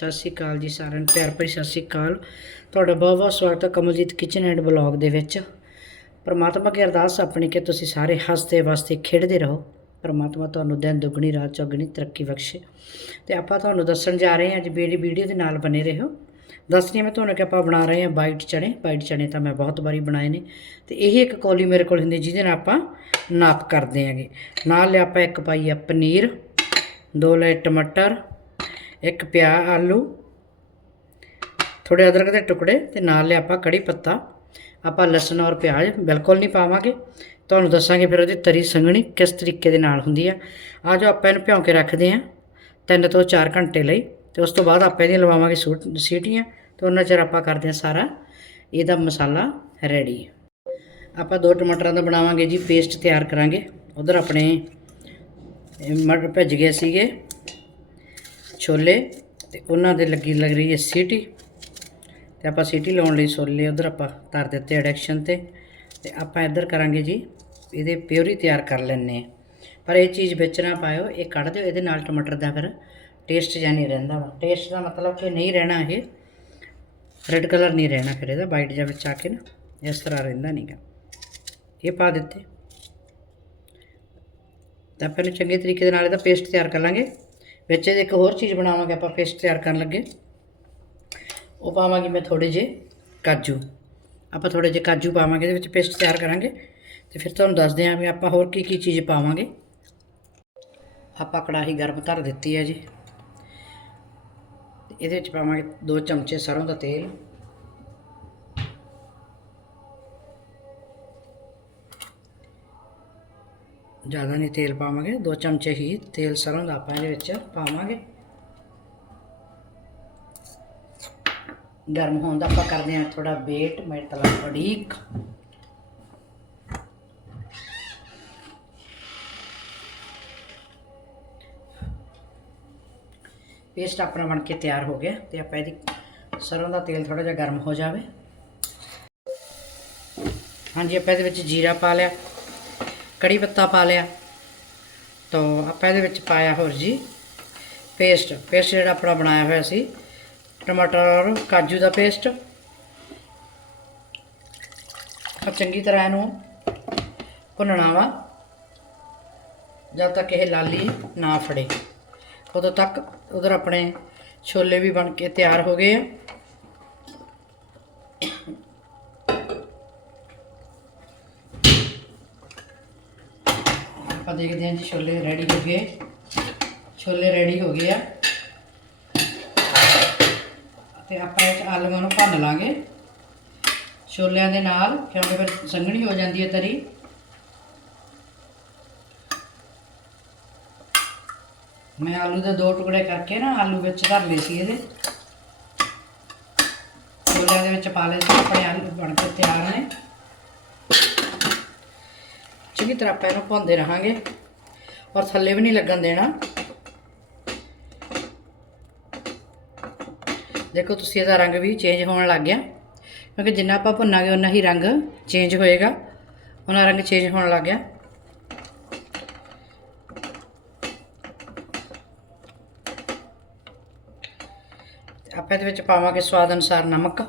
ਸਤਿ ਸ਼੍ਰੀ ਅਕਾਲ ਜੀ ਸਾਰਿਆਂ ਨੂੰ, ਪਿਆਰ ਭਰੀ ਸਤਿ ਸ਼੍ਰੀ ਅਕਾਲ। ਤੁਹਾਡਾ ਬਹੁਤ ਬਹੁਤ ਸਵਾਗਤ ਹੈ ਕਮਲਜੀਤ ਕਿਚਨ ਐਂਡ ਬਲੌਗ ਦੇ ਵਿੱਚ। ਪਰਮਾਤਮਾ ਕੀ ਅਰਦਾਸ ਆਪਣੀ ਕਿ ਤੁਸੀਂ ਸਾਰੇ ਹੱਸਦੇ ਵਸਦੇ, ਖੇਡਦੇ ਰਹੋ। ਪਰਮਾਤਮਾ ਤੁਹਾਨੂੰ ਦਿਨ ਦੁੱਗਣੀ, ਰਾਤ ਚੌਗਣੀ ਤਰੱਕੀ ਬਖਸ਼ੇ। ਤੇ ਆਪਾਂ ਤੁਹਾਨੂੰ ਦੱਸਣ ਜਾ ਰਹੇ ਹਾਂ ਅੱਜ ਮੇਰੀ ਵੀਡੀਓ ਦੇ ਨਾਲ ਬਨੇ ਰਹੋ। ਦੱਸਣੀ ਮੈਂ ਤੁਹਾਨੂੰ ਕਿ ਆਪਾਂ ਬਣਾ ਰਹੇ ਹਾਂ ਵਾਈਟ ਚਣੇ ਵਾਈਟ ਚਣੇ ਤਾਂ ਮੈਂ ਬਹੁਤ ਵਾਰੀ ਬਣਾਏ ਨੇ। ਤੇ ਇਹ ਇੱਕ ਕੌਲੀ ਮੇਰੇ ਕੋਲ ਹੁੰਦੀ ਜਿਹਦੇ ਨਾਲ ਆਪਾਂ ਨਾਪ ਕਰਦੇ ਆਂਗੇ ਨਾਲ ਲਿਆ ਆਪਾਂ ਇੱਕ ਪਾਈ ਆ ਪਨੀਰ, ਦੋ ਲੈ ਟਮਾਟਰ ਇੱਕ ਪਿਆ ਆਲੂ ਥੋੜੇ ਅਦਰਕ ਦੇ ਟੁਕੜੇ ਤੇ ਨਾਲ ਲਿਆ ਆਪਾਂ ਕੜੀ ਪੱਤਾ। ਆਪਾਂ ਲਸਣ ਔਰ ਪਿਆਜ਼ ਬਿਲਕੁਲ ਨਹੀਂ ਪਾਵਾਂਗੇ। ਤੁਹਾਨੂੰ ਦੱਸਾਂਗੇ ਫਿਰ ਉਹਦੀ ਤਰੀ ਸੰਘਣੀ ਕਿਸ ਤਰੀਕੇ ਦੇ ਨਾਲ ਹੁੰਦੀ ਆ। ਆ ਜੋ ਆਪਾਂ ਇਹਨੂੰ ਭਿਉਂ ਕੇ ਰੱਖਦੇ ਆ, ਤਿੰਨ ਤੋਂ 4 ਘੰਟੇ ਲਈ, ਤੇ ਉਸ ਤੋਂ ਬਾਅਦ ਆਪਾਂ ਇਹਦੀਆਂ ਲਵਾਵਾਂਗੇ ਸੂਟ, ਸੀਟੀਆਂ, ਤੇ ਉਹਨਾਂ ਚਿਰ ਆਪਾਂ ਕਰਦੇ ਆ ਸਾਰਾ ਇਹਦਾ ਮਸਾਲਾ ਰੈਡੀ ਆਪਾਂ ਦੋ ਟਮਾਟਰਾਂ ਦਾ ਬਣਾਵਾਂਗੇ ਜੀ ਪੇਸਟ ਤਿਆਰ ਕਰਾਂਗੇ। ਉਧਰ ਆਪਣੇ ਮਟਰ ਭਿੱਜ ਗਏ ਸੀਗੇ। ਛੋਲੇ ਤੇ ਉਹਨਾਂ ਦੇ ਲੱਗੀ ਲੱਗ ਰਹੀ ਹੈ ਸੀਟੀ ਤੇ ਆਪਾਂ ਸੀਟੀ ਲਾਉਣ ਲਈ ਛੋਲੇ ਉਧਰ ਆਪਾਂ ਧਰ ਦਿੱਤੇ ਐਡੈਕਸ਼ਨ ਤੇ ਤੇ ਆਪਾਂ ਇੱਧਰ ਕਰਾਂਗੇ ਜੀ, ਇਹਦੇ ਪਿਓਰੀ ਤਿਆਰ ਕਰ ਲੈਣੇ ਪਰ ਇਹ ਚੀਜ਼ ਵਿੱਚ ਨਾ ਪਾਇਓ, ਇਹ ਕੱਢ ਦਿਓ, ਇਹਦੇ ਨਾਲ ਟਮਾਟਰ ਦਾ ਫਿਰ ਟੇਸਟ ਜਾਂ ਨਹੀਂ ਰਹਿੰਦਾ ਵਾ। ਟੇਸਟ ਦਾ ਮਤਲਬ ਕਿ ਨਹੀਂ ਰਹਿਣਾ ਇਹ ਰੈੱਡ ਕਲਰ ਨਹੀਂ ਰਹਿਣਾ ਫਿਰ ਇਹਦਾ ਵਾਈਟ ਜਾਂ ਵਿੱਚ ਆ ਕੇ ਨਾ, ਇਸ ਤਰ੍ਹਾਂ ਰਹਿੰਦਾ ਨਹੀਂਗਾ ਇਹ ਪਾ ਦਿੱਤੇ। ਤਾਂ ਫਿਰ ਚੰਗੇ ਤਰੀਕੇ ਦੇ ਨਾਲ ਇਹਦਾ ਪੇਸਟ ਤਿਆਰ ਕਰ ਲਾਂਗੇ। ਵਿੱਚ ਇਹਦੇ ਇੱਕ ਹੋਰ ਚੀਜ਼ ਬਣਾਵਾਂਗੇ ਆਪਾਂ ਪੇਸਟ ਤਿਆਰ ਕਰਨ ਲੱਗੇ। ਉਹ ਪਾਵਾਂਗੇ ਮੈਂ ਥੋੜੇ ਜਿਹੇ ਕਾਜੂ। ਆਪਾਂ ਥੋੜੇ ਜਿਹੇ ਕਾਜੂ ਪਾਵਾਂਗੇ, ਇਹਦੇ ਵਿੱਚ ਪੇਸਟ ਤਿਆਰ ਕਰਾਂਗੇ। ਤੇ ਫਿਰ ਤੁਹਾਨੂੰ ਦੱਸਦੇ ਹਾਂ ਵੀ ਆਪਾਂ ਹੋਰ ਕੀ ਕੀ ਚੀਜ਼ ਪਾਵਾਂਗੇ। ਆਪਾਂ ਕੜਾਹੀ ਗਰਮ ਧਰ ਦਿੱਤੀ ਹੈ ਜੀ। ਇਹਦੇ ਵਿੱਚ ਪਾਵਾਂਗੇ 2 ਚਮਚੇ ਸਰੋਂ ਦਾ ਤੇਲ। ਜ਼ਿਆਦਾ ਨਹੀਂ ਤੇਲ ਪਾਵਾਂਗੇ, ਦੋ ਚਮਚੇ ਹੀ ਤੇਲ ਸਰੋਂ ਦਾ ਆਪਾਂ ਇਹਦੇ ਵਿੱਚ ਪਾਵਾਂਗੇ। ਗਰਮ ਹੋਣ ਦਾ ਆਪਾਂ ਕਰਦੇ ਹਾਂ ਥੋੜਾ ਵੇਟ ਮੇਰੇ ਤਲਾ ਅੜੀਕ ਪੇਸਟ ਆਪਣਾ ਬਣ ਕੇ ਤਿਆਰ ਹੋ ਗਿਆ ਤੇ ਆਪਾਂ ਇਹਦੀ ਸਰੋਂ ਦਾ ਤੇਲ ਥੋੜਾ ਜਿਹਾ ਗਰਮ ਹੋ ਜਾਵੇ। ਹਾਂਜੀ, ਆਪਾਂ ਇਹਦੇ ਵਿੱਚ ਜੀਰਾ ਪਾ ਲਿਆ। ਕੜੀ ਪੱਤਾ ਪਾ ਲਿਆ। ਤਾਂ ਆਪਾਂ ਇਹਦੇ ਵਿੱਚ ਪਾਇਆ ਹੋਰ ਜੀ ਪੇਸਟ। ਪੇਸਟ ਜਿਹੜਾ ਆਪਣਾ ਬਣਾਇਆ ਹੋਇਆ ਸੀ, ਟਮਾਟਰ, ਕਾਜੂ ਦਾ ਪੇਸਟ। ਆ ਚੰਗੀ ਤਰ੍ਹਾਂ ਇਹਨੂੰ ਭੁੰਨਣਾ ਵਾ, ਜਦ ਤੱਕ ਇਹ ਲਾਲੀ ਨਾ ਫੜੇ। ਉਦੋਂ ਤੱਕ ਉਧਰ ਆਪਣੇ ਛੋਲੇ ਵੀ ਬਣ ਕੇ ਤਿਆਰ ਹੋ ਗਏ ਆ। ਦੇਖਦੇ ਹਾਂ ਜੀ, ਛੋਲੇ ਰੈਡੀ ਹੋ ਗਏ। ਛੋਲੇ ਰੈਡੀ ਹੋ ਗਏ ਆ। ਤੇ ਆਪਾਂ ਇਹ ਆਲੂਆਂ ਨੂੰ ਭੰਨ ਲਾਂਗੇ। ਛੋਲਿਆਂ ਦੇ ਨਾਲ ਕਿਉਂਕਿ ਫਿਰ ਸੰਘਣੀ ਹੋ ਜਾਂਦੀ ਹੈ ਤਰੀ। ਮੈਂ ਆਲੂ ਦੇ ਦੋ ਟੁਕੜੇ ਕਰਕੇ ਨਾ ਆਲੂ ਵਿੱਚ ਭਰ ਲਏ ਸੀ ਇਹਦੇ। ਛੋਲਿਆਂ ਦੇ ਵਿੱਚ ਪਾ ਲਏ ਸੀ, ਆਪਣੇ ਆਲੂ ਬਣ ਕੇ ਤਿਆਰ ਨੇ ਚੰਗੀ ਤਰ੍ਹਾਂ ਆਪਾਂ ਇਹਨੂੰ ਭੁੰਨਦੇ ਰਹਾਂਗੇ। ਔਰ ਥੱਲੇ ਵੀ ਨਹੀਂ ਲੱਗਣ ਦੇਣਾ। ਦੇਖੋ, ਤੁਸੀਂ ਇਹਦਾ ਰੰਗ ਵੀ ਚੇਂਜ ਹੋਣ ਲੱਗ ਗਿਆ। ਕਿਉਂਕਿ ਜਿੰਨਾ ਆਪਾਂ ਭੁੰਨਾਂਗੇ ਉਨਾ ਹੀ ਰੰਗ ਚੇਂਜ ਹੋਏਗਾ। ਉਹਨਾਂ ਰੰਗ ਚੇਂਜ ਹੋਣ ਲੱਗ ਗਿਆ। ਆਪਾਂ ਇਹਦੇ ਵਿੱਚ ਪਾਵਾਂਗੇ ਸਵਾਦ ਅਨੁਸਾਰ ਨਮਕ।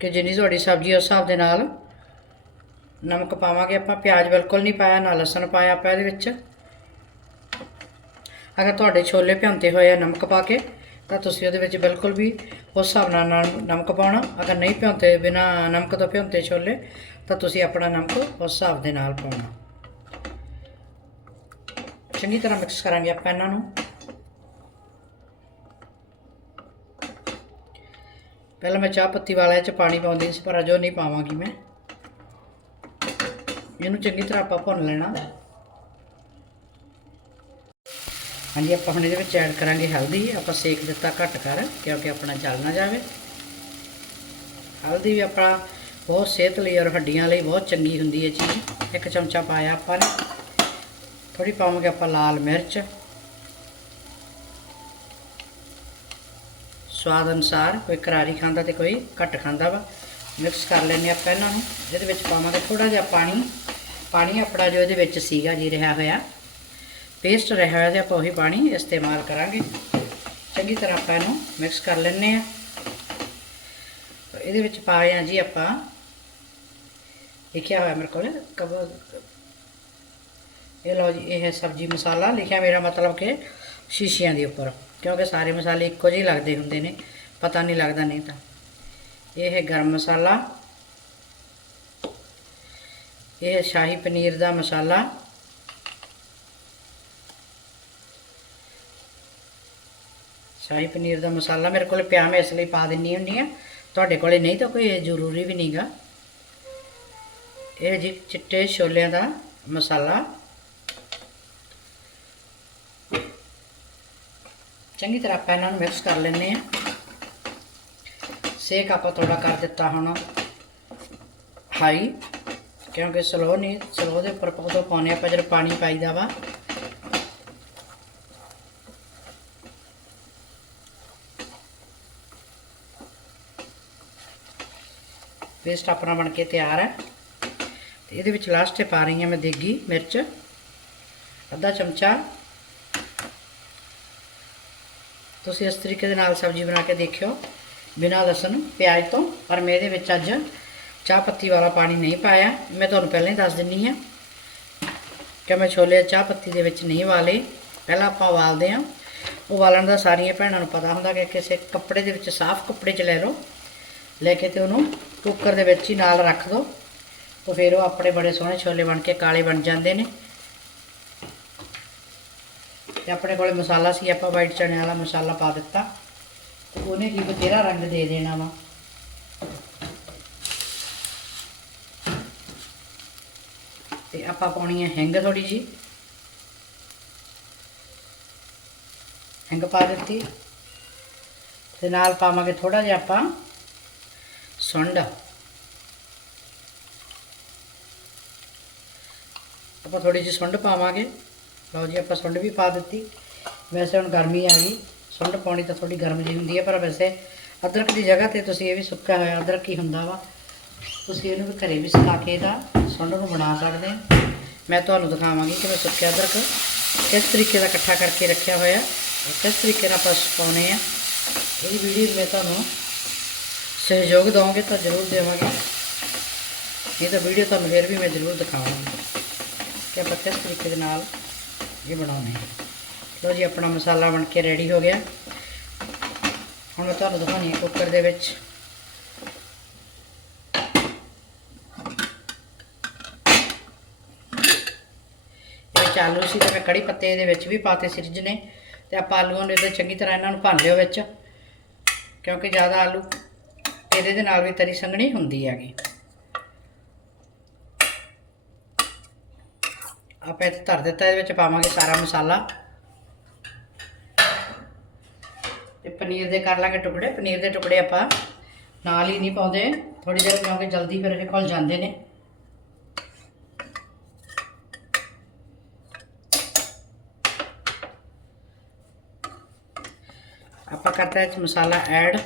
ਕਿ ਜਿੰਨੀ ਤੁਹਾਡੀ ਸਬਜ਼ੀ ਉਸ ਹਿਸਾਬ ਦੇ ਨਾਲ ਨਮਕ ਪਾਵਾਂਗੇ ਆਪਾਂ, ਪਿਆਜ਼ ਬਿਲਕੁਲ ਨਹੀਂ ਪਾਇਆ, ਨਾ ਲਸਣ ਪਾਇਆ ਆਪਾਂ ਇਹਦੇ ਵਿੱਚ। ਅਗਰ ਤੁਹਾਡੇ ਛੋਲੇ ਭਿਉਂਤੇ ਹੋਏ ਆ ਨਮਕ ਪਾ ਕੇ, ਤਾਂ ਤੁਸੀਂ ਉਹਦੇ ਵਿੱਚ ਬਿਲਕੁਲ ਵੀ ਉਸ ਹਿਸਾਬ ਨਾਲ ਨਮਕ ਪਾਉਣਾ। ਅਗਰ ਨਹੀਂ ਭਿਉਂਤੇ ਬਿਨਾ ਨਮਕ ਤੋਂ ਭਿਉਂਤੇ ਛੋਲੇ, ਤਾਂ ਤੁਸੀਂ ਆਪਣਾ ਨਮਕ ਉਸ ਹਿਸਾਬ ਦੇ ਨਾਲ ਪਾਉਣਾ। ਚੰਗੀ ਤਰ੍ਹਾਂ ਮਿਕਸ ਕਰਾਂਗੇ ਆਪਾਂ ਇਹਨਾਂ ਨੂੰ। ਪਹਿਲਾਂ ਮੈਂ ਚਾਹ ਪੱਤੀ ਵਾਲਾ ਚ ਪਾਣੀ ਪਾਉਂਦੀ ਸੀ, ਪਰ ਅਜੋ ਨਹੀਂ ਪਾਵਾਂਗੀ ਮੈਂ। ਇਹਨੂੰ ਚੰਗੀ ਤਰ੍ਹਾਂ ਆਪਾਂ ਭੁੰਨ ਲੈਣਾ। ਹਾਂਜੀ, ਆਪਾਂ ਹੁਣ ਇਹਦੇ ਵਿੱਚ ਐਡ ਕਰਾਂਗੇ ਹਲਦੀ। ਆਪਾਂ ਸੇਕ ਦਿੱਤਾ ਘੱਟ ਕਰ, ਕਿਉਂਕਿ ਆਪਣਾ ਜਲ ਨਾ ਜਾਵੇ। ਹਲਦੀ ਵੀ ਆਪਣਾ ਬਹੁਤ ਸਿਹਤ ਲਈ ਔਰ ਹੱਡੀਆਂ ਲਈ ਬਹੁਤ ਚੰਗੀ ਹੁੰਦੀ ਹੈ ਚੀਜ਼ ਇੱਕ ਚਮਚਾ ਪਾਇਆ ਆਪਾਂ ਨੇ। ਥੋੜੀ ਪਾਵਾਂਗੇ ਆਪਾਂ ਲਾਲ ਮਿਰਚ। ਸਵਾਦ ਅਨੁਸਾਰ, ਕੋਈ ਕਰਾਰੀ ਖਾਂਦਾ ਤੇ ਕੋਈ ਘੱਟ ਖਾਂਦਾ ਵਾ। ਮਿਕਸ ਕਰ ਲੈਂਦੇ ਆਪਾਂ ਇਹਨਾਂ ਨੂੰ, ਜਿਹਦੇ ਵਿੱਚ ਪਾਵਾਂਗੇ ਥੋੜਾ ਜਿਹਾ ਪਾਣੀ। ਪਾਣੀ ਆਪਣਾ ਜੋ ਇਹਦੇ ਵਿੱਚ ਸੀਗਾ ਜੀ, ਰਿਹਾ ਹੋਇਆ। ਪੇਸਟ ਰਿਹਾ ਹੋਇਆ ਤੇ ਆਪਾਂ ਉਹੀ ਪਾਣੀ ਇਸਤੇਮਾਲ ਕਰਾਂਗੇ। ਚੰਗੀ ਤਰ੍ਹਾਂ ਆਪਾਂ ਇਹਨੂੰ ਮਿਕਸ ਕਰ ਲੈਂਦੇ ਆ ਇਹਦੇ ਵਿੱਚ ਪਾਏ ਆ ਜੀ ਆਪਾਂ, ਲਿਖਿਆ ਹੋਇਆ ਮੇਰੇ ਕੋਲ ਕਬ ਇਹ ਲਓ ਜੀ, ਇਹ ਹੈ ਸਬਜੀ ਮਸਾਲਾ। ਲਿਖਿਆ ਮੇਰਾ ਮਤਲਬ ਕਿ ਸ਼ੀਸ਼ਿਆਂ ਦੇ ਉੱਪਰ, ਕਿਉਂਕਿ ਸਾਰੇ ਮਸਾਲੇ ਇੱਕੋ ਜਿਹੇ ਲੱਗਦੇ ਹੁੰਦੇ ਨੇ। ਪਤਾ ਨਹੀਂ ਲੱਗਦਾ ਨਹੀਂ ਤਾਂ। ਇਹ ਹੈ ਗਰਮ ਮਸਾਲਾ। ਇਹ ਹੈ ਸ਼ਾਹੀ ਪਨੀਰ ਦਾ ਮਸਾਲਾ। ਸ਼ਾਹੀ ਪਨੀਰ ਦਾ ਮਸਾਲਾ ਮੇਰੇ ਕੋਲ ਪਿਆ, ਮੈਂ ਇਸ ਲਈ ਪਾ ਦਿੰਨੀ ਹੁੰਨੀ ਆ। ਤੁਹਾਡੇ ਕੋਲੇ ਨਹੀਂ ਤਾਂ ਕੋਈ ਜ਼ਰੂਰੀ ਵੀ ਨਹੀਂਗਾ ਇਹ ਜੀ ਚਿੱਟੇ ਛੋਲਿਆਂ ਦਾ ਮਸਾਲਾ। ਚੰਗੀ ਤਰ੍ਹਾਂ ਆਪਾਂ ਇਹਨਾਂ ਨੂੰ ਮਿਕਸ ਕਰ ਲੈਂਦੇ ਆ ਸੇਕ ਆਪਾਂ ਥੋੜਾ ਕਰ ਦਿੱਤਾ ਹੁਣ। ਹਾਈ, ਕਿਉਂਕਿ ਸਲੋ ਨਹੀਂ ਸਲੋ ਦੇ ਉੱਪਰ ਉਦੋਂ ਪਾਉਣੇ ਆਪਾਂ ਜਦੋਂ ਪਾਣੀ ਪਾਈਦਾ ਵਾ। ਪੇਸਟ ਆਪਣਾ ਬਣ ਕੇ ਤਿਆਰ ਹੈ। ਤੇ ਇਹਦੇ ਵਿੱਚ ਲਾਸਟ ਤੇ ਪਾ ਰਹੀ ਹਾਂ ਮੈਂ ਦੇਗੀ ਮਿਰਚ। ਅੱਧਾ ਚਮਚਾ। ਤੁਸੀਂ ਇਸ ਤਰੀਕੇ ਦੇ ਨਾਲ ਸਬਜ਼ੀ ਬਣਾ ਕੇ ਦੇਖਿਓ। ਬਿਨਾਂ ਲਸਣ, ਪਿਆਜ਼ ਤੋਂ, ਪਰ ਮੈਂ ਇਹਦੇ ਵਿੱਚ ਅੱਜ ਚਾਹ ਪੱਤੀ ਵਾਲਾ ਪਾਣੀ ਨਹੀਂ ਪਾਇਆ। ਮੈਂ ਤੁਹਾਨੂੰ ਪਹਿਲਾਂ ਹੀ ਦੱਸ ਦਿੰਨੀ ਹਾਂ ਕਿ ਮੈਂ ਛੋਲੇ ਚਾਹ ਪੱਤੀ ਦੇ ਵਿੱਚ ਨਹੀਂ ਵਾਲੇ। ਪਹਿਲਾਂ ਆਪਾਂ ਉਬਾਲਦੇ ਹਾਂ। ਉਬਾਲਣ ਦਾ ਸਾਰੀਆਂ ਭੈਣਾਂ ਨੂੰ ਪਤਾ ਹੁੰਦਾ ਕਿ ਕਿਸੇ ਕੱਪੜੇ ਦੇ ਵਿੱਚ ਸਾਫ਼ ਕੱਪੜੇ 'ਚ ਲੈ ਲਓ। ਲੈ ਕੇ ਤੇ ਉਹਨੂੰ ਕੁੱਕਰ ਦੇ ਵਿੱਚ ਹੀ ਨਾਲ ਰੱਖ ਦਿਓ ਤਾਂ ਫਿਰ ਉਹ ਆਪਣੇ ਬੜੇ ਸੋਹਣੇ ਛੋਲੇ ਬਣ ਕੇ ਕਾਲੇ ਬਣ ਜਾਂਦੇ ਨੇ। ਤੇ ਆਪਣੇ ਕੋਲੇ ਮਸਾਲਾ ਸੀ, ਆਪਾਂ ਵਾਈਟ ਚਨੇ ਵਾਲਾ ਮਸਾਲਾ ਪਾ ਦਿੱਤਾ। ਤੇ ਉਹਨੇ ਕੀ ਬਥੇਰਾ ਰੰਗ ਦੇ ਦੇਣਾ ਵਾ। ਤੇ ਆਪਾਂ ਪਾਉਣੀ ਹੈ ਹਿੰਗ ਥੋੜੀ ਜੀ ਹਿੰਗ ਪਾ ਦਿੱਤੀ। ਤੇ ਨਾਲ ਪਾਵਾਂਗੇ ਥੋੜਾ ਜਿਹਾ ਆਪਾਂ ਸੁੰਡ। ਆਪਾਂ ਥੋੜੀ ਜਿਹੀ ਸੁੰਡ ਪਾਵਾਂਗੇ। ਲਓ ਜੀ, ਆਪਾਂ ਸੁੰਡ ਵੀ ਪਾ ਦਿੱਤੀ। ਵੈਸੇ ਹੁਣ ਗਰਮੀ ਆ ਗਈ। ਸੁੰਡ ਪਾਉਣੀ ਤਾਂ ਥੋੜੀ ਗਰਮ ਜਿਹੀ ਹੁੰਦੀ ਹੈ, ਪਰ ਵੈਸੇ ਅਦਰਕ ਦੀ ਜਗ੍ਹਾ ਤੇ ਤੁਸੀਂ ਇਹ ਵੀ ਸੁੱਕਾ ਹੋਇਆ ਅਦਰਕ ਹੀ ਹੁੰਦਾ ਵਾ। ਤੁਸੀਂ ਇਹਨੂੰ ਵੀ ਘਰੇ ਵੀ ਸੁਕਾ ਕੇ ਇਹਦਾ ਸੁੰਡ ਨੂੰ ਬਣਾ ਸਕਦੇ ਹੋ। ਮੈਂ ਤੁਹਾਨੂੰ ਦਿਖਾਵਾਂਗੀ ਕਿ ਮੈਂ ਸੁੱਕਿਆ ਅਦਰਕ ਕਿਸ ਤਰੀਕੇ ਦਾ ਇਕੱਠਾ ਕਰਕੇ ਰੱਖਿਆ ਹੋਇਆ, ਕਿਸ ਤਰੀਕੇ ਨਾਲ ਆਪਾਂ ਪਾਉਣੇ ਆ। ਇਹ ਵੀਡੀਓ ਮੈਂ ਤੁਹਾਨੂੰ ਸਹਿਯੋਗ ਦਵਾਂਗੇ ਤਾਂ ਜ਼ਰੂਰ ਦੇਵਾਂਗੇ। ਇਹ ਤਾਂ ਵੀਡੀਓ ਤੁਹਾਨੂੰ ਫਿਰ ਵੀ ਮੈਂ ਜ਼ਰੂਰ ਦਿਖਾਵਾਂਗੀ ਕਿ ਆਪਾਂ ਕਿਸ ਤਰੀਕੇ ਦੇ ਨਾਲ ਇਹ ਬਣਾਉਣੇ ਆ। ਲੋ ਜੀ, ਆਪਣਾ ਮਸਾਲਾ ਬਣ ਕੇ ਰੈਡੀ ਹੋ ਗਿਆ। ਹੁਣ ਮੈਂ ਤੁਹਾਨੂੰ ਦਿਖਾਉਣੀ ਹੈ ਕੁੱਕਰ ਦੇ ਵਿੱਚ। ਵਿੱਚ ਆਲੂ ਸੀ ਤੇ ਮੈਂ ਕੜੀ ਪੱਤੇ ਇਹਦੇ ਵਿੱਚ ਵੀ ਪਾਤੇ ਸਿਰਜ ਨੇ। ਤੇ ਆਪਾਂ ਆਲੂਆਂ ਨੂੰ ਇਹਦੇ ਚੰਗੀ ਤਰ੍ਹਾਂ ਇਹਨਾਂ ਨੂੰ ਭੰਨ ਲਿਓ ਵਿੱਚ, ਕਿਉਂਕਿ ਜ਼ਿਆਦਾ ਆਲੂ ਇਹਦੇ ਦੇ ਨਾਲ ਵੀ ਤਰੀ ਸੰਘਣੀ ਹੁੰਦੀ ਹੈਗੀ। ਆਪਾਂ ਇੱਥੇ ਧਰ ਦਿੱਤਾ, ਇਹਦੇ ਵਿੱਚ ਪਾਵਾਂਗੇ ਸਾਰਾ ਮਸਾਲਾ ਤੇ ਪਨੀਰ ਦੇ ਕਰ ਲਾਂਗੇ ਟੁਕੜੇ, ਪਨੀਰ ਦੇ ਟੁਕੜੇ ਆਪਾਂ ਨਾਲ ਹੀ ਨਹੀਂ ਪਾਉਂਦੇ ਥੋੜੀ ਦੇਰ ਕਿਉਂਕਿ ਜਲਦੀ ਫਿਰ ਇਹ ਖੁੱਲ ਜਾਂਦੇ ਨੇ। ਆਪਾਂ ਕਰਤਾ ਇਹ 'ਚ ਮਸਾਲਾ ਐਡ।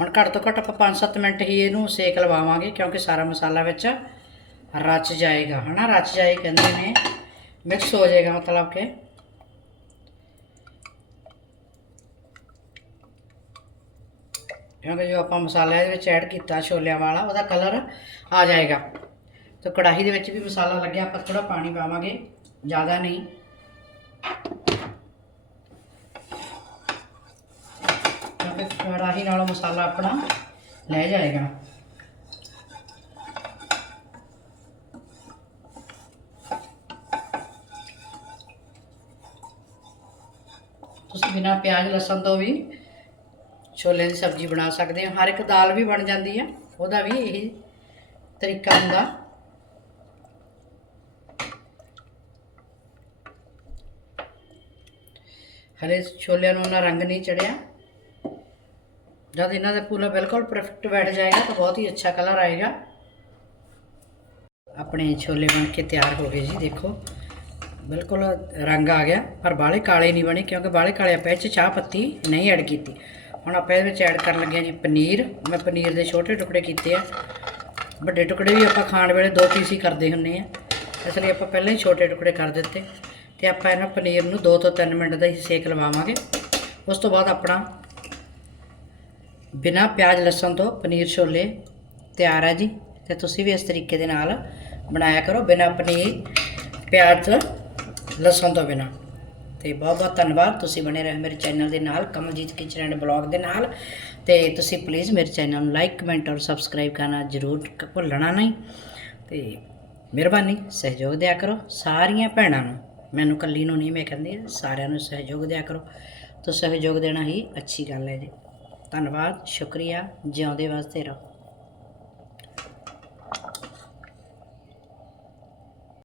ਹੁਣ ਘੱਟ ਤੋਂ ਘੱਟ ਆਪਾਂ 5-7 ਮਿੰਟ ਹੀ ਇਹਨੂੰ ਸੇਕ ਲਵਾਵਾਂਗੇ, ਕਿਉਂਕਿ ਸਾਰਾ ਮਸਾਲਾ ਵਿੱਚ ਰਚ ਜਾਏਗਾ, ਹਨਾ? ਰਚ ਜਾਏ ਕਹਿੰਦੇ ਨੇ, ਮਿਕਸ ਹੋ ਜਾਏਗਾ ਮਤਲਬ ਕਿ। ਕਿਉਂਕਿ ਜੋ ਆਪਾਂ ਮਸਾਲਾ ਇਹਦੇ ਵਿੱਚ ਐਡ ਕੀਤਾ ਛੋਲਿਆਂ ਵਾਲਾ, ਉਹਦਾ ਕਲਰ ਆ ਜਾਏਗਾ। ਤੇ ਕੜਾਹੀ ਦੇ ਵਿੱਚ ਵੀ ਮਸਾਲਾ ਲੱਗਿਆ, ਆਪਾਂ ਥੋੜਾ ਪਾਣੀ ਪਾਵਾਂਗੇ, ਜ਼ਿਆਦਾ ਨਹੀਂ। ਕਿਉਂਕਿ ਕੜਾਹੀ ਨਾਲੋਂ ਮਸਾਲਾ ਆਪਣਾ ਲੈ ਜਾਏਗਾ। ਤੁਸੀਂ ਬਿਨਾ ਪਿਆਜ਼, ਲਸਣ ਤੋਂ ਵੀ ਛੋਲੇ ਦੀ ਸਬਜ਼ੀ ਬਣਾ ਸਕਦੇ ਹੋ। ਹਰ ਇੱਕ ਦਾਲ ਵੀ ਬਣ ਜਾਂਦੀ ਆ ਉਹਦਾ ਵੀ ਇਹੀ ਤਰੀਕਾ ਹੁੰਦਾ। ਹਰੇ ਛੋਲਿਆਂ ਨੂੰ ਉਹਨਾਂ ਰੰਗ ਨਹੀਂ ਚੜਿਆ। ਜਦ ਇਹਨਾਂ ਦਾ ਪੂਰਾ ਬਿਲਕੁਲ ਪਰਫੈਕਟ ਬੈਠ ਜਾਏਗਾ ਤਾਂ ਬਹੁਤ ਹੀ ਅੱਛਾ ਕਲਰ ਆਏਗਾ। ਆਪਣੇ ਛੋਲੇ ਬਣ ਕੇ ਤਿਆਰ ਹੋ ਗਏ ਜੀ, ਦੇਖੋ। ਬਿਲਕੁਲ ਰੰਗ ਆ ਗਿਆ, ਪਰ ਬਾਲੇ ਕਾਲੇ ਨਹੀਂ ਬਣੇ ਕਿਉਂਕਿ ਬਾਲੇ ਕਾਲੇ ਆਪਾਂ ਇਹ 'ਚ ਚਾਹ ਪੱਤੀ ਨਹੀਂ ਐਡ ਕੀਤੀ। ਹੁਣ ਆਪਾਂ ਇਹਦੇ ਵਿੱਚ ਐਡ ਕਰਨ ਲੱਗੇ ਹਾਂ ਜੀ ਪਨੀਰ। ਮੈਂ ਪਨੀਰ ਦੇ ਛੋਟੇ ਟੁਕੜੇ ਕੀਤੇ ਆ। ਵੱਡੇ ਟੁਕੜੇ ਵੀ ਆਪਾਂ ਖਾਣ ਵੇਲੇ ਦੋ ਪੀਸ ਹੀ ਕਰਦੇ ਹੁੰਨੇ ਆ। ਇਸ ਲਈ ਆਪਾਂ ਪਹਿਲਾਂ ਹੀ ਛੋਟੇ ਟੁਕੜੇ ਕਰ ਦਿੱਤੇ। ਤੇ ਆਪਾਂ ਇਹਨਾਂ ਪਨੀਰ ਨੂੰ 2 ਤੋਂ 3 ਮਿੰਟ ਦਾ ਹੀ ਸੇਕ ਲਵਾਵਾਂਗੇ। ਉਸ ਤੋਂ ਬਾਅਦ ਆਪਣਾ ਬਿਨਾ ਪਿਆਜ਼, ਲਸਣ ਤੋਂ ਪਨੀਰ ਛੋਲੇ ਤਿਆਰ ਹੈ ਜੀ। ਤੇ ਤੁਸੀਂ ਵੀ ਇਸ ਤਰੀਕੇ ਦੇ ਨਾਲ ਬਣਾਇਆ ਕਰੋ ਬਿਨਾ ਪਨੀਰ, ਪਿਆਜ਼, ਲਸਣ ਤੋਂ ਬਿਨਾ। ਤੇ ਬਹੁਤ ਬਹੁਤ ਧੰਨਵਾਦ। ਤੁਸੀਂ ਬਣੇ ਰਹੇ ਮੇਰੇ ਚੈਨਲ ਦੇ ਨਾਲ, ਕਮਲਜੀਤ ਕਿਚਨ ਐਂਡ ਬਲੌਗ ਦੇ ਨਾਲ। ਤੇ ਤੁਸੀਂ ਪਲੀਜ਼ ਮੇਰੇ ਚੈਨਲ ਨੂੰ ਲਾਈਕ ਕਮੈਂਟ ਔਰ ਸਬਸਕ੍ਰਾਈਬ ਕਰਨਾ ਜ਼ਰੂਰ ਕ- ਭੁੱਲਣਾ ਨਹੀਂ। ਤੇ ਮਿਹਰਬਾਨੀ, ਸਹਿਯੋਗ ਦਿਆ ਕਰੋ ਸਾਰੀਆਂ ਭੈਣਾਂ ਨੂੰ। ਮੈਨੂੰ ਕੱਲੀ ਨੂੰ ਨਹੀਂ, ਮੈਂ ਕਹਿੰਦੀ ਸਾਰਿਆਂ ਨੂੰ ਸਹਿਯੋਗ ਦਿਆ ਕਰੋ। ਤਾਂ ਸਹਿਯੋਗ ਦੇਣਾ ਹੀ ਅੱਛੀ ਗੱਲ ਹੈ ਜੀ। ਧੰਨਵਾਦ, ਸ਼ੁਕਰੀਆ, ਜਿਉਂਦੇ ਵਾਸਤੇ ਰਹੋ।